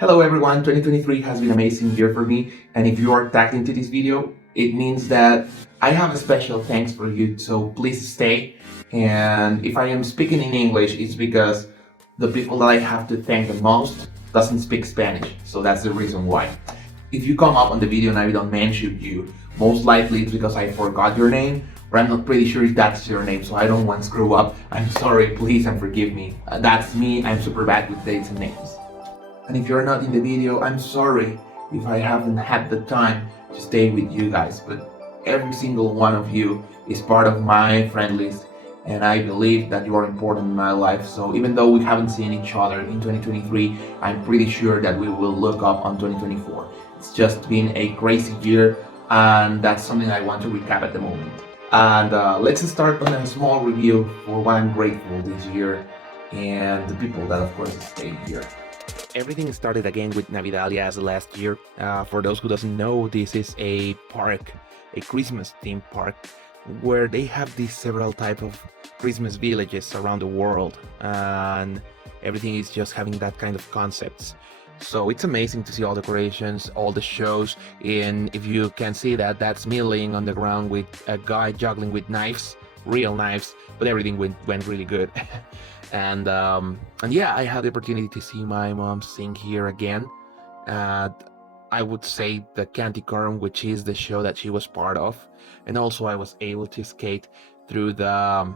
Hello everyone, 2023 has been an amazing year for me, and if you are tagged into this video, it means that I have a special thanks for you, so please stay. And if I am speaking in English, it's because the people that I have to thank the most doesn't speak Spanish, so that's the reason why. If you come up on the video and I don't mention you, most likely it's because I forgot your name, or I'm not pretty sure if that's your name, so I don't want to screw up. I'm sorry, please and forgive me. That's me, I'm super bad with dates and names. And if you're not in the video, I'm sorry if I haven't had the time to stay with you guys, but every single one of you is part of my friend list, and I believe that you are important in my life. So even though we haven't seen each other in 2023, I'm pretty sure that we will look up on 2024. It's just been a crazy year, and that's something I want to recap at the moment. And let's start on a small review for why I'm grateful this year and the people that, of course, stay here. Everything started again with Navidalias last year. For those who doesn't know, this is a park, a Christmas themed park, where they have these several type of Christmas villages around the world, and everything is just having that kind of concepts. So it's amazing to see all the decorations, all the shows, and if you can see that, that's me laying on the ground with a guy juggling with knives, real knives, but everything went really good. And yeah, I had the opportunity to see my mom sing here again. I would say the Canticorum, which is the show that she was part of, and also I was able to skate through the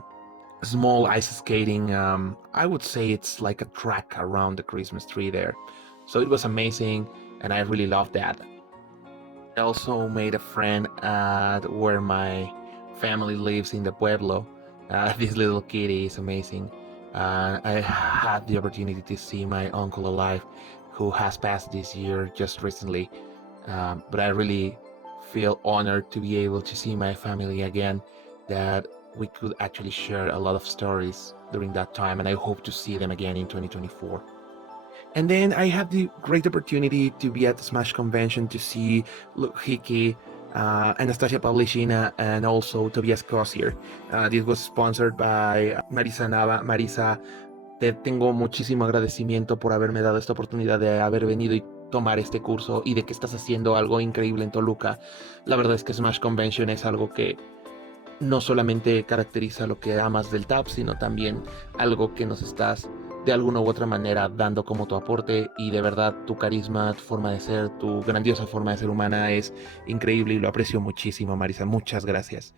small ice skating. I would say it's like a track around the Christmas tree there. So it was amazing, and I really loved that. I also made a friend at where my family lives in the Pueblo. This little kitty is amazing. I had the opportunity to see my uncle alive, who has passed this year just recently. But I really feel honored to be able to see my family again, that we could actually share a lot of stories during that time, and I hope to see them again in 2024. And then I had the great opportunity to be at the Smash convention to see Luke Hickey, Anastasia Pavlicina, and also Tobias Kossier. This was sponsored by Marisa Nava. Marisa, te tengo muchísimo agradecimiento por haberme dado esta oportunidad de haber venido y tomar este curso, y de que estás haciendo algo increíble en Toluca. La verdad es que Smash Convention es algo que no solamente caracteriza lo que amas del tap, sino también algo que nos estás de alguna u otra manera dando como tu aporte, y de verdad tu carisma, tu forma de ser, tu grandiosa forma de ser humana es increíble y lo aprecio muchísimo, Marisa. Muchas gracias.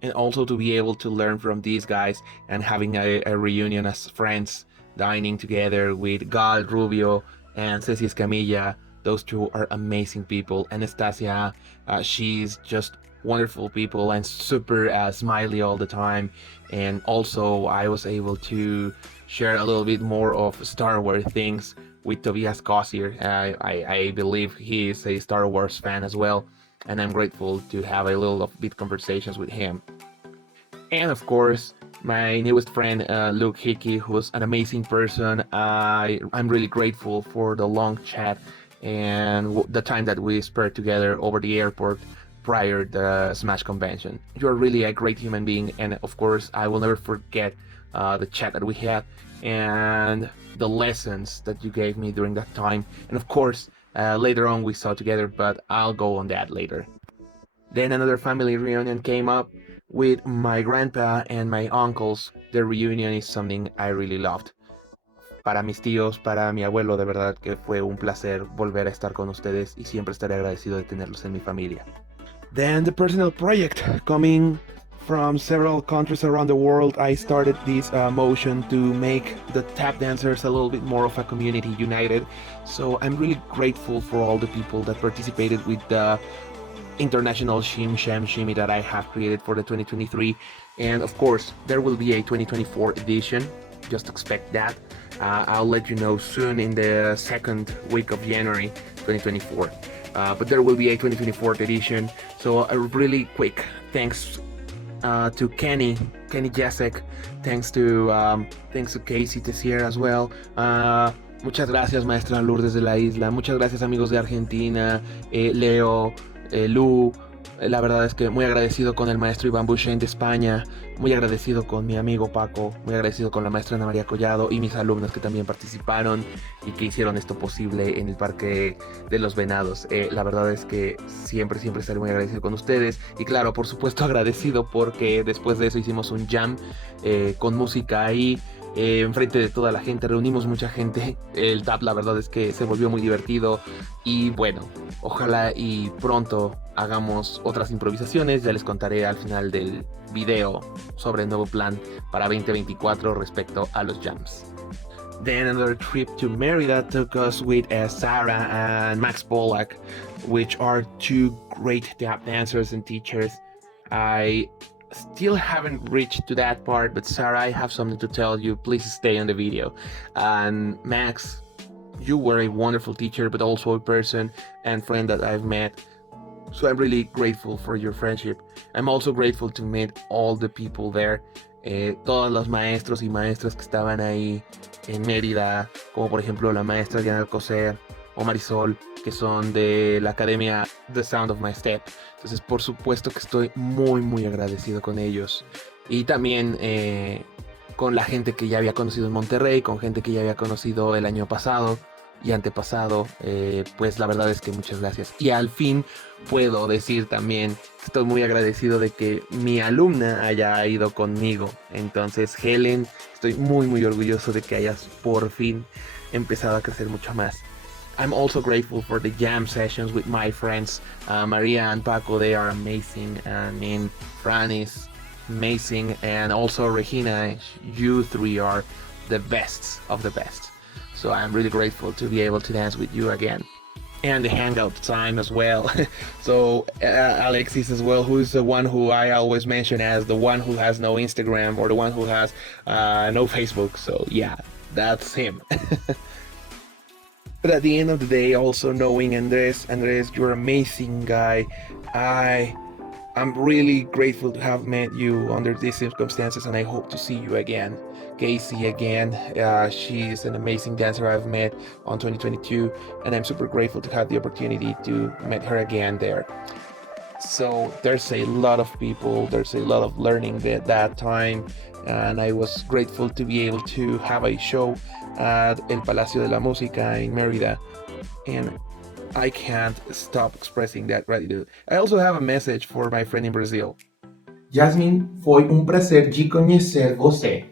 And also to be able to learn from these guys and having a reunion as friends, dining together with Gal Rubio and Ceci Escamilla. Those two are amazing people. Anastasia, she's just wonderful people and super smiley all the time. And also I was able to share a little bit more of Star Wars things with Tobias Kossier. I believe he is a Star Wars fan as well, and I'm grateful to have a little bit conversations with him. And of course, my newest friend, Luke Hickey, who's an amazing person. I'm really grateful for the long chat and the time that we spent together over the airport prior to the Smash convention. You're really a great human being, and of course, I will never forget the chat that we had and the lessons that you gave me during that time. And of course, later on we saw together, but I'll go on that later. Then another family reunion came up with my grandpa and my uncles. The reunion is something I really loved. Para mis tíos, para mi abuelo, de verdad que fue un placer volver a estar con ustedes, y siempre estaré agradecido de tenerlos en mi familia. Then the personal project, coming from several countries around the world, I started this motion to make the tap dancers a little bit more of a community united. So I'm really grateful for all the people that participated with the international Shim Sham Shimmy that I have created for the 2023. And of course, there will be a 2024 edition. Just expect that. I'll let you know soon in the second week of January 2024. But there will be a 2024 edition. So a really quick thanks to Kenny Jasek. Thanks to Casey Tessier as well. Muchas gracias, maestra Lourdes de la Isla. Muchas gracias, amigos de Argentina, Leo, Lu, La verdad es que muy agradecido con el maestro Iván Bouchain de España, muy agradecido con mi amigo Paco, muy agradecido con la maestra Ana María Collado y mis alumnos que también participaron y que hicieron esto posible en el Parque de los Venados. La verdad es que siempre, siempre estaré muy agradecido con ustedes y claro, por supuesto agradecido porque después de eso hicimos un jam con música ahí. Enfrente de toda la gente, reunimos mucha gente. El tap, la verdad es que se volvió muy divertido. Y bueno, ojalá y pronto hagamos otras improvisaciones. Ya les contaré al final del video sobre el nuevo plan para 2024 respecto a los jams. Then another trip to Merida took us with Sarah and Max Pollack, which are two great tap dancers and teachers. I still haven't reached to that part, but Sarah, I have something to tell you. Please stay on the video. And Max, you were a wonderful teacher, but also a person and friend that I've met. So I'm really grateful for your friendship. I'm also grateful to meet all the people there. Todos los maestros y maestras que estaban ahí en Mérida, como por ejemplo la maestra Diana Alcocer o Marisol, que son de la academia The Sound of My Step. Entonces, por supuesto que estoy muy, muy agradecido con ellos. Y también con la gente que ya había conocido en Monterrey, con gente que ya había conocido el año pasado y antepasado. Pues la verdad es que muchas gracias. Y al fin puedo decir también que estoy muy agradecido de que mi alumna haya ido conmigo. Entonces, Helen, estoy muy, muy orgulloso de que hayas por fin empezado a crecer mucho más. I'm also grateful for the jam sessions with my friends, Maria and Paco. They are amazing. I mean, Fran is amazing, and also Regina. You three are the best of the best. So I'm really grateful to be able to dance with you again. And the hangout time as well. So Alexis as well, who's the one who I always mention as the one who has no Instagram or the one who has no Facebook. So yeah, that's him. But at the end of the day, also knowing Andres, you're an amazing guy. I'm really grateful to have met you under these circumstances, and I hope to see you again. Casey again, she's an amazing dancer I've met on 2022, and I'm super grateful to have the opportunity to meet her again there. So there's a lot of people, there's a lot of learning at that time, and I was grateful to be able to have a show at El Palacio de la Música in Merida, and I can't stop expressing that gratitude. I also have a message for my friend in Brazil. Jasmine, foi um prazer de conhecer você.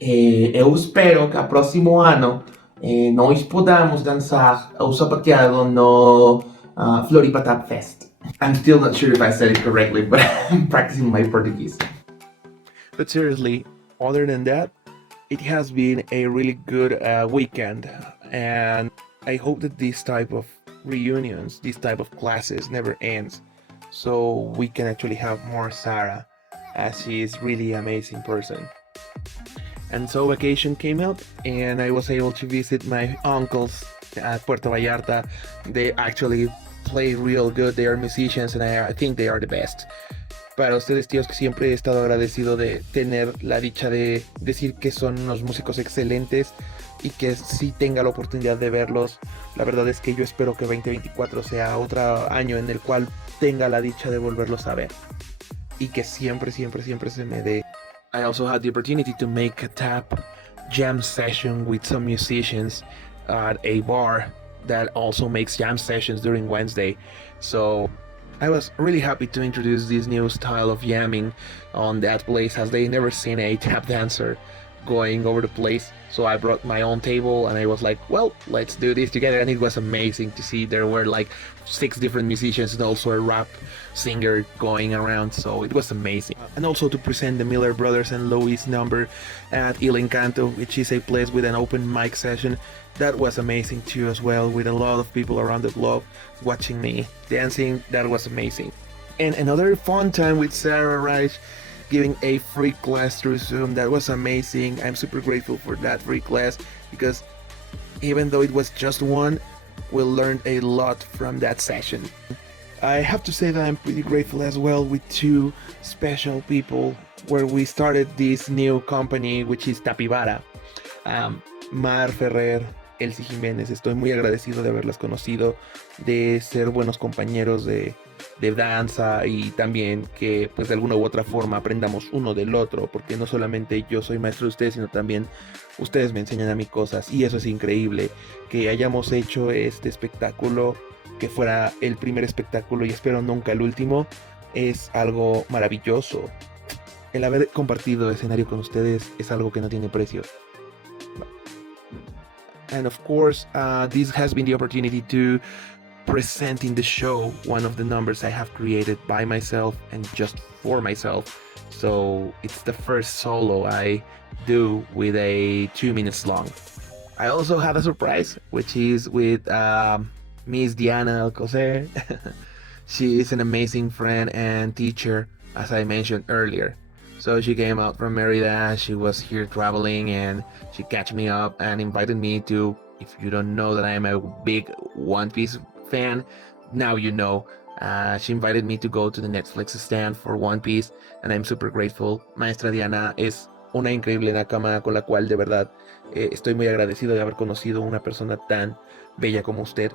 Eu espero que a próximo ano nós podamos dançar o sapateado no Floripa Tap Fest. I'm still not sure if I said it correctly, but I'm practicing my Portuguese. But seriously, other than that, it has been a really good weekend, and I hope that this type of reunions, this type of classes never ends, so we can actually have more Sarah, as she is really an amazing person. And so vacation came out, and I was able to visit my uncles at Puerto Vallarta. They actually play real good, they are musicians, and I think they are the best. Para ustedes, tíos, que siempre he estado agradecido de tener la dicha de decir que son unos músicos excelentes y que sí tenga la oportunidad de verlos. La verdad es que yo espero que 2024 sea otro año en el cual tenga la dicha de volverlos a ver y que siempre, siempre, siempre se me dé. I also had the opportunity to make a tap jam session with some musicians at a bar that also makes jam sessions during Wednesday. So I was really happy to introduce this new style of jamming on that place, as they never seen a tap dancer going over the place. So I brought my own table and I was like, well, let's do this together. And it was amazing to see there were like 6 different musicians and also a rap singer going around. So it was amazing. And also to present the Miller Brothers and Louis number at Il Encanto, which is a place with an open mic session. That was amazing too as well, with a lot of people around the globe watching me dancing. That was amazing. And another fun time with Sarah Reich, giving a free class through Zoom. That was amazing. I'm super grateful for that free class, because even though it was just one, we learned a lot from that session. I have to say that I'm pretty grateful as well with 2 special people where we started this new company, which is Tapibara. Mar Ferrer Elsie Jiménez. Estoy muy agradecido de haberlas conocido, de ser buenos compañeros de danza y también que pues de alguna u otra forma aprendamos uno del otro, porque no solamente yo soy maestro de ustedes, sino también ustedes me enseñan a mí cosas y eso es increíble, que hayamos hecho este espectáculo, que fuera el primer espectáculo y espero nunca el último, es algo maravilloso. El haber compartido escenario con ustedes es algo que no tiene precio. And of course, this has been the opportunity to present in the show one of the numbers I have created by myself and just for myself. So it's the first solo I do with a 2 minutes long. I also had a surprise, which is with Miss Diana Alcocer. She is an amazing friend and teacher, as I mentioned earlier. So she came out from Merida, she was here traveling, and she catch me up and invited me to, if you don't know that I am a big One Piece fan, now you know. She invited me to go to the Netflix stand for One Piece, and I'm super grateful. Maestra Diana es una increíble nakama con la cual de verdad estoy muy agradecido de haber conocido una persona tan bella como usted,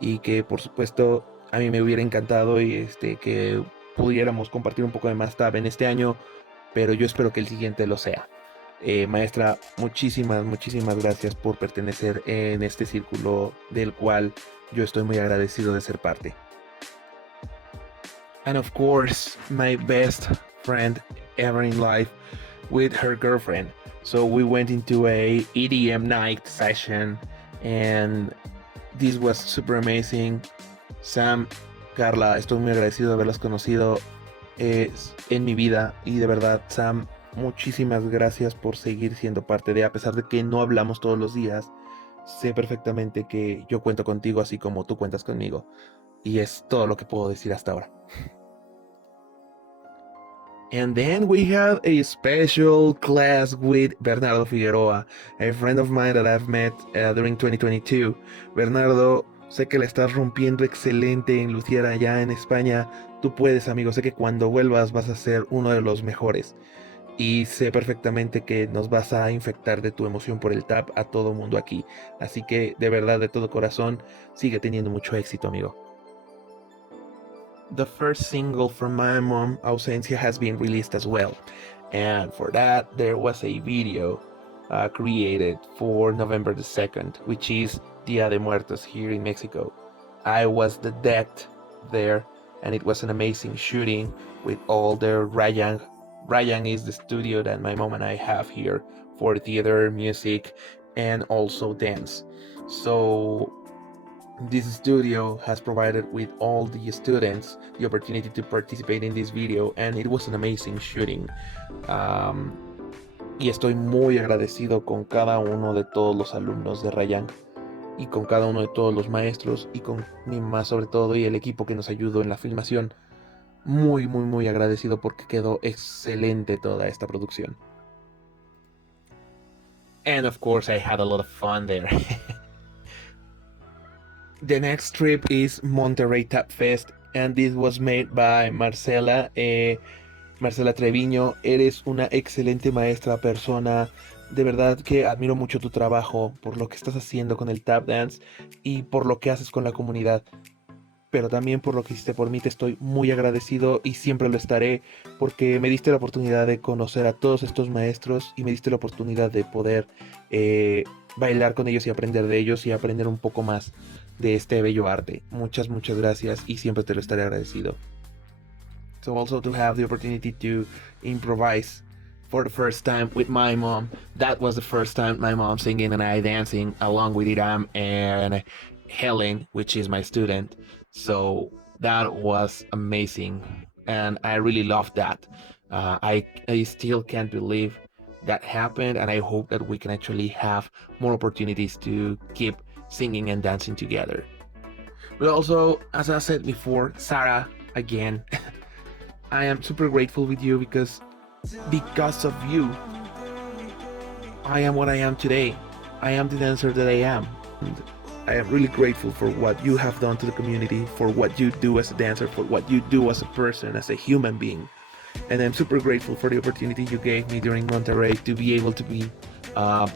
y que por supuesto a mí me hubiera encantado y que pudiéramos compartir un poco de más tab en este año, pero yo espero que el siguiente lo sea. Maestra, muchísimas gracias por pertenecer en este círculo del cual yo estoy muy agradecido de ser parte. And of course, my best friend ever in life with her girlfriend. So we went into a EDM night session and this was super amazing. Sam, Carla, estoy muy agradecido de haberlas conocido en mi vida y de verdad, Sam, muchísimas gracias por seguir siendo parte de, a pesar de que no hablamos todos los días, sé perfectamente que yo cuento contigo así como tú cuentas conmigo y es todo lo que puedo decir hasta ahora. And then we had a special class with Bernardo Figueroa, a friend of mine that I've met during 2022. Bernardo, sé que la estás rompiendo excelente en Luciera allá en España. Tú puedes, amigo, sé que cuando vuelvas vas a ser uno de los mejores. Y sé perfectamente que nos vas a infectar de tu emoción por el tap a todo mundo aquí. Así que, de verdad, de todo corazón, sigue teniendo mucho éxito, amigo. The first single from my mom, Ausencia, has been released as well. And for that, there was a video created for November the 2nd, which is Dia de Muertos here in Mexico. I was the deck there, and it was an amazing shooting with all the Ryan. Ryan is the studio that my mom and I have here for theater, music, and also dance. So this studio has provided with all the students the opportunity to participate in this video, and it was an amazing shooting. Y estoy muy agradecido con cada uno de todos los alumnos de Ryan y con cada uno de todos los maestros y con mi mamá sobre todo y el equipo que nos ayudó en la filmación. Muy agradecido porque quedó excelente toda esta producción. And of course I had a lot of fun there. The next trip is Monterrey Tap Fest, and this was made by Marcela. Marcela Treviño, eres una excelente maestra, persona. De verdad que admiro mucho tu trabajo por lo que estás haciendo con el tap dance y por lo que haces con la comunidad. Pero también por lo que hiciste por mí, te estoy muy agradecido y siempre lo estaré porque me diste la oportunidad de conocer a todos estos maestros y me diste la oportunidad de poder bailar con ellos y aprender de ellos y aprender un poco más de este bello arte. Muchas gracias y siempre te lo estaré agradecido. So also to have the opportunity to improvise for the first time with my mom. That was the first time my mom singing and I dancing along with Iram and Helen, which is my student. So that was amazing and I really loved that. I still can't believe that happened, and I hope that we can actually have more opportunities to keep singing and dancing together. But also, as I said before, Sarah, again, I am super grateful with you because of you, I am what I am today. I am the dancer that I am. And I am really grateful for what you have done to the community, for what you do as a dancer, for what you do as a person, as a human being. And I'm super grateful for the opportunity you gave me during Monterrey to be able to be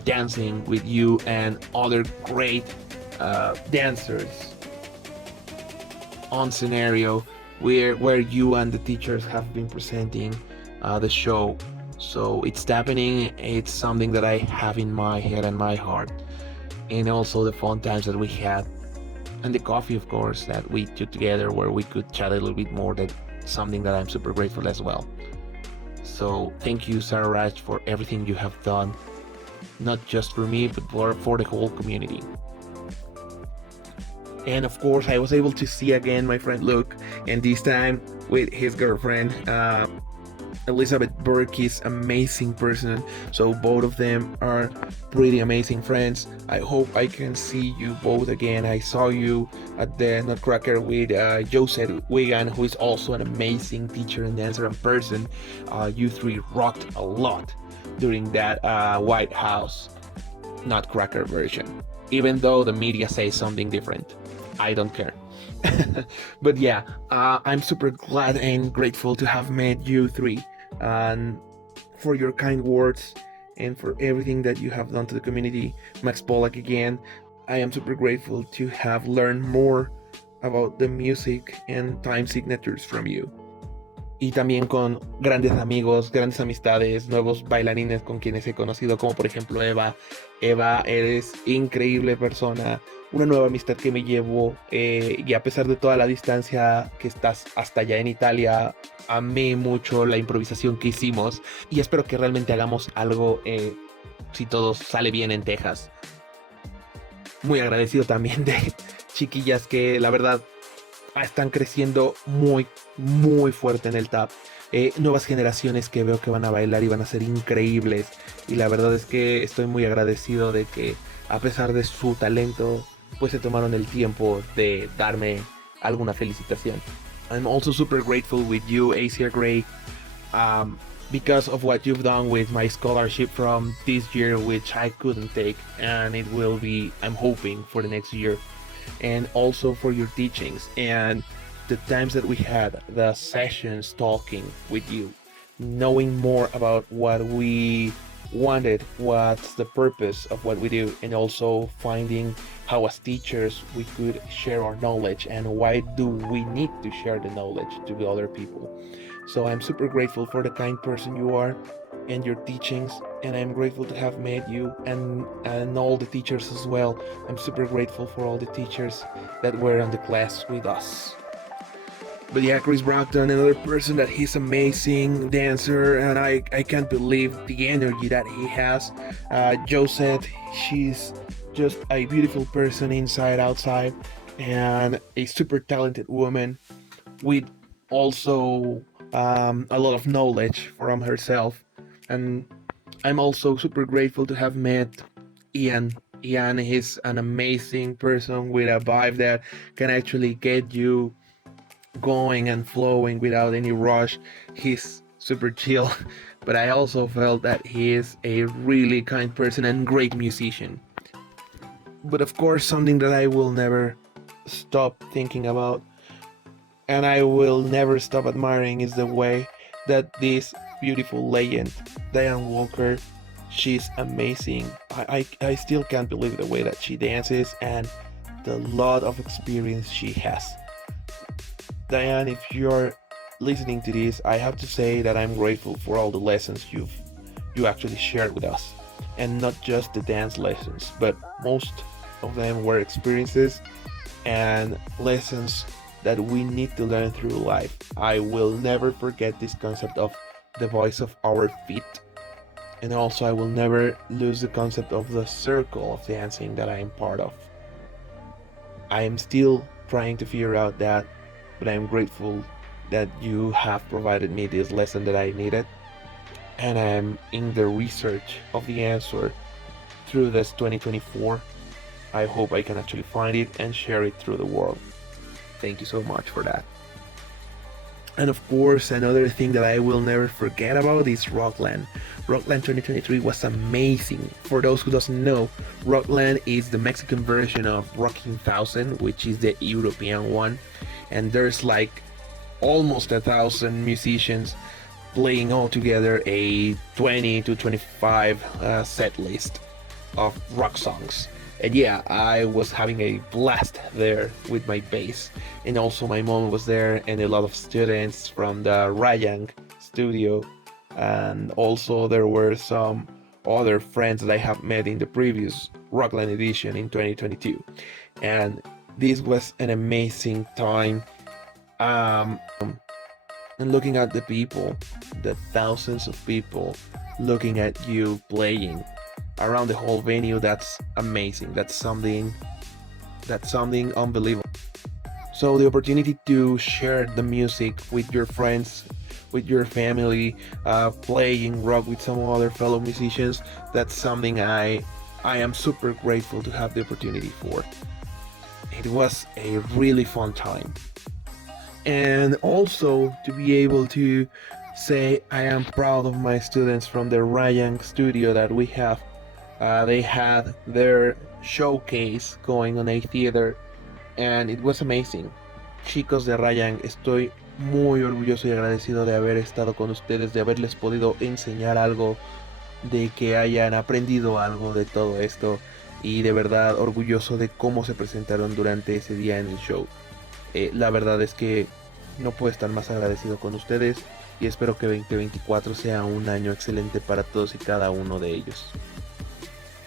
dancing with you and other great dancers on scenario where you and the teachers have been presenting the show. So it's happening. It's something that I have in my head and my heart, and also the fun times that we had, and the coffee, of course, that we took together, where we could chat a little bit more. That's something that I'm super grateful as well. So thank you, Sarah Raj, for everything you have done, not just for me, but for the whole community. And of course, I was able to see again my friend Luke, and this time with his girlfriend, Elizabeth Burke. Is amazing person. So both of them are pretty amazing friends. I hope I can see you both again. I saw you at the Nutcracker with Joseph Wigan, who is also an amazing teacher and dancer and person. You three rocked a lot during that White House Nutcracker version, even though the media says something different. I don't care. But yeah, I'm super glad and grateful to have met you three, and for your kind words and for everything that you have done to the community. Max Pollack again, I am super grateful to have learned more about the music and time signatures from you. Y también con grandes amigos, grandes amistades, nuevos bailarines con quienes he conocido, como por ejemplo Eva. Eva, eres increíble persona, una nueva amistad que me llevo, y a pesar de toda la distancia que estás hasta allá en Italia, amé mucho la improvisación que hicimos y espero que realmente hagamos algo, si todo sale bien, en Texas. Muy agradecido también de chiquillas que la verdad están creciendo muy, muy fuerte en el tap. Nuevas generaciones que veo que van a bailar y van a ser increíbles. Y la verdad es que estoy muy agradecido de que, a pesar de su talento, pues se tomaron el tiempo de darme alguna felicitación. I'm also super grateful with you, Asia Gray, because of what you've done with my scholarship from this year, which I couldn't take, and it will be, I'm hoping, for the next year. And also for your teachings and the times that we had, the sessions talking with you, knowing more about what we wanted, what's the purpose of what we do, and also finding how as teachers we could share our knowledge and why do we need to share the knowledge to the other people. So I'm super grateful for the kind person you are and your teachings, and I'm grateful to have met you and all the teachers as well. I'm super grateful for all the teachers that were in the class with us. But yeah, Chris Brockton, another person that he's amazing dancer, and I can't believe the energy that he has. Josette, she's just a beautiful person inside, outside, and a super talented woman with also a lot of knowledge from herself. And I'm also super grateful to have met Ian. Ian is an amazing person with a vibe that can actually get you going and flowing without any rush. He's super chill, but I also felt that he is a really kind person and great musician. But of course, something that I will never stop thinking about and I will never stop admiring is the way that this beautiful legend, Diane Walker, she's amazing. I still can't believe the way that she dances and the lot of experience she has. Diane, if you're listening to this, I have to say that I'm grateful for all the lessons you actually shared with us. And not just the dance lessons, but most of them were experiences and lessons that we need to learn through life. I will never forget this concept of the voice of our feet. And also I will never lose the concept of the circle of dancing that I am part of. I am still trying to figure out that, but I'm grateful that you have provided me this lesson that I needed. And I'm in the research of the answer through this 2024. I hope I can actually find it and share it through the world. Thank you so much for that. And of course, another thing that I will never forget about is Rockland. Rockland 2023 was amazing. For those who doesn't know, Rockland is the Mexican version of Rocking 1000, which is the European one. And there's like almost 1,000 musicians playing all together a 20 to 25 set list of rock songs. And yeah, I was having a blast there with my bass. And also my mom was there and a lot of students from the Rayang studio. And also there were some other friends that I have met in the previous Rockland edition in 2022. And this was an amazing time. And looking at the people, the thousands of people looking at you playing around the whole venue, that's amazing. That's something unbelievable. So the opportunity to share the music with your friends, with your family, playing rock with some other fellow musicians, that's something I am super grateful to have the opportunity for. It was a really fun time. And also to be able to say I am proud of my students from the Rayang studio that we have. They had their showcase going on a theater and it was amazing. Chicos de Rayang, estoy muy orgulloso y agradecido de haber estado con ustedes, de haberles podido enseñar algo, de que hayan aprendido algo de todo esto y de verdad orgulloso de cómo se presentaron durante ese día en el show. La verdad es que no puedo estar más agradecido con ustedes y espero que 2024 sea un año excelente para todos y cada uno de ellos.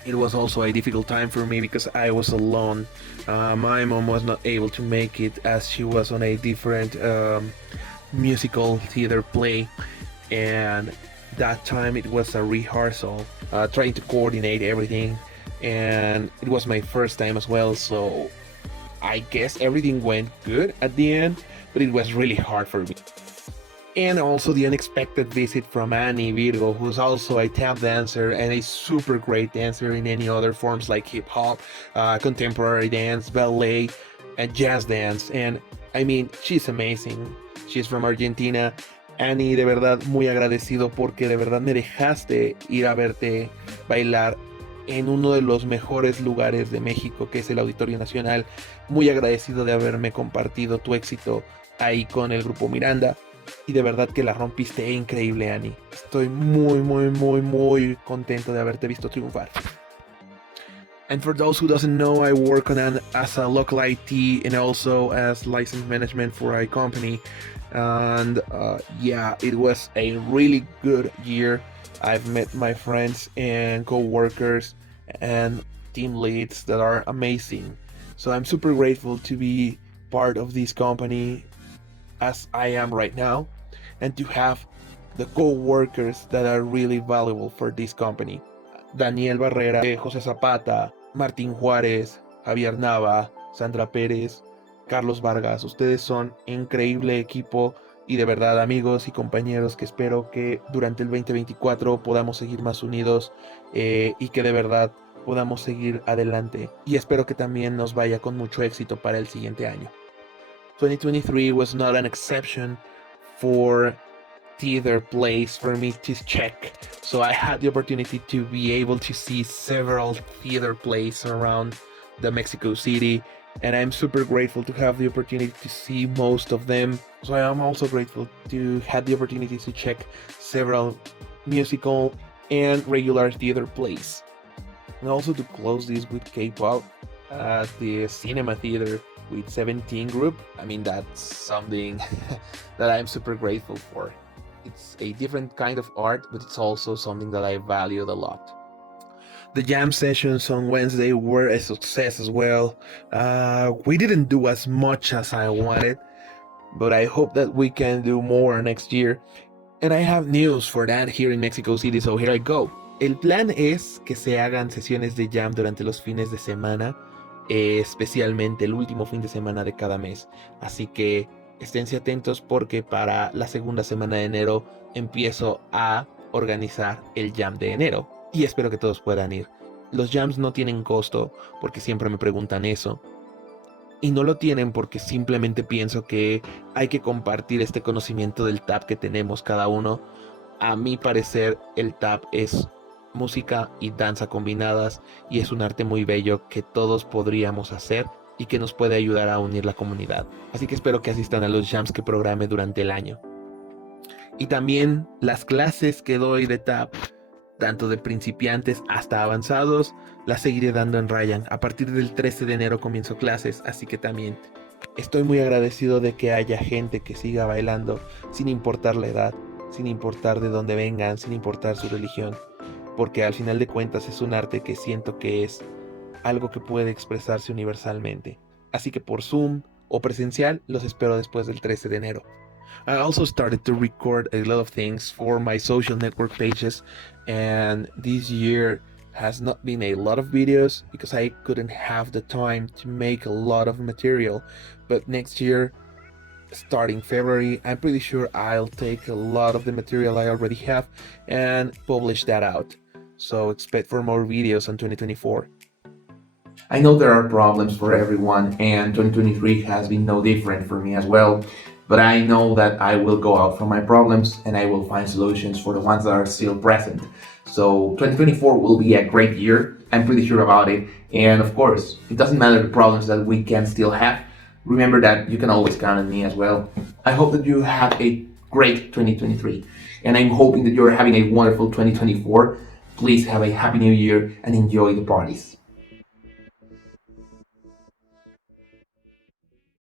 It was also a difficult time for me because I was alone. My mom was not able to make it as she was on a different musical theater play, and that time it was a rehearsal, trying to coordinate everything, and it was my first time as well, so I guess everything went good at the end, but it was really hard for me. And also the unexpected visit from Annie Virgo, who's also a tap dancer and a super great dancer in any other forms like hip hop, contemporary dance, ballet, and jazz dance. And I mean, she's amazing. She's from Argentina. Annie, de verdad muy agradecido porque de verdad me dejaste ir a verte bailar en uno de los mejores lugares de México, que es el Auditorio Nacional. Muy agradecido de haberme compartido tu éxito ahí con el grupo Miranda. Y de verdad que la rompiste increíble, Annie. Estoy muy contento de haberte visto triunfar. And for those who doesn't know, I work as a local IT and also as license management for a company. And yeah, it was a really good year. I've met my friends and co-workers and team leads that are amazing. So I'm super grateful to be part of this company as I am right now, and to have the co-workers that are really valuable for this company. Daniel Barrera, José Zapata, Martín Juárez, Javier Nava, Sandra Pérez, Carlos Vargas. Ustedes son increíble equipo y de verdad amigos y compañeros que espero que durante el 2024 podamos seguir más unidos y que de verdad podamos seguir adelante. Y espero que también nos vaya con mucho éxito para el siguiente año. 2023 was not an exception for theater plays for me to check. So I had the opportunity to be able to see several theater plays around the Mexico City, and I'm super grateful to have the opportunity to see most of them. So I am also grateful to have the opportunity to check several musical and regular theater plays. And also to close this with K-pop at the Cinema Theater with 17 group. I mean, that's something that I'm super grateful for. It's a different kind of art, but it's also something that I valued a lot. The jam sessions on Wednesday were a success as well. We didn't do as much as I wanted, but I hope that we can do more next year. And I have news for that here in Mexico City, so here I go. El plan es que se hagan sesiones de jam durante los fines de semana, especialmente el último fin de semana de cada mes. Así que esténse atentos porque para la segunda semana de enero empiezo a organizar el jam de enero. Y espero que todos puedan ir. Los jams no tienen costo porque siempre me preguntan eso. Y no lo tienen porque simplemente pienso que hay que compartir este conocimiento del tap que tenemos cada uno. A mi parecer el tap es música y danza combinadas y es un arte muy bello que todos podríamos hacer y que nos puede ayudar a unir la comunidad. Así que espero que asistan a los jams que programe durante el año. Y también las clases que doy de TAP, tanto de principiantes hasta avanzados, las seguiré dando en Ryan. A partir del 13 de enero comienzo clases, así que también estoy muy agradecido de que haya gente que siga bailando sin importar la edad, sin importar de dónde vengan, sin importar su religión, porque al final de cuentas es un arte que siento que es algo que puede expresarse universalmente. Así que por Zoom o presencial los espero después del 13 de enero. I also started to record a lot of things for my social network pages, and this year has not been a lot of videos because I couldn't have the time to make a lot of material. But next year, starting February, I'm pretty sure I'll take a lot of the material I already have and publish that out. So expect for more videos on 2024. I know there are problems for everyone, and 2023 has been no different for me as well. But I know that I will go out from my problems and I will find solutions for the ones that are still present. So 2024 will be a great year. I'm pretty sure about it. And of course, it doesn't matter the problems that we can still have. Remember that you can always count on me as well. I hope that you have a great 2023. And I'm hoping that you're having a wonderful 2024. Please have a happy new year and enjoy the parties.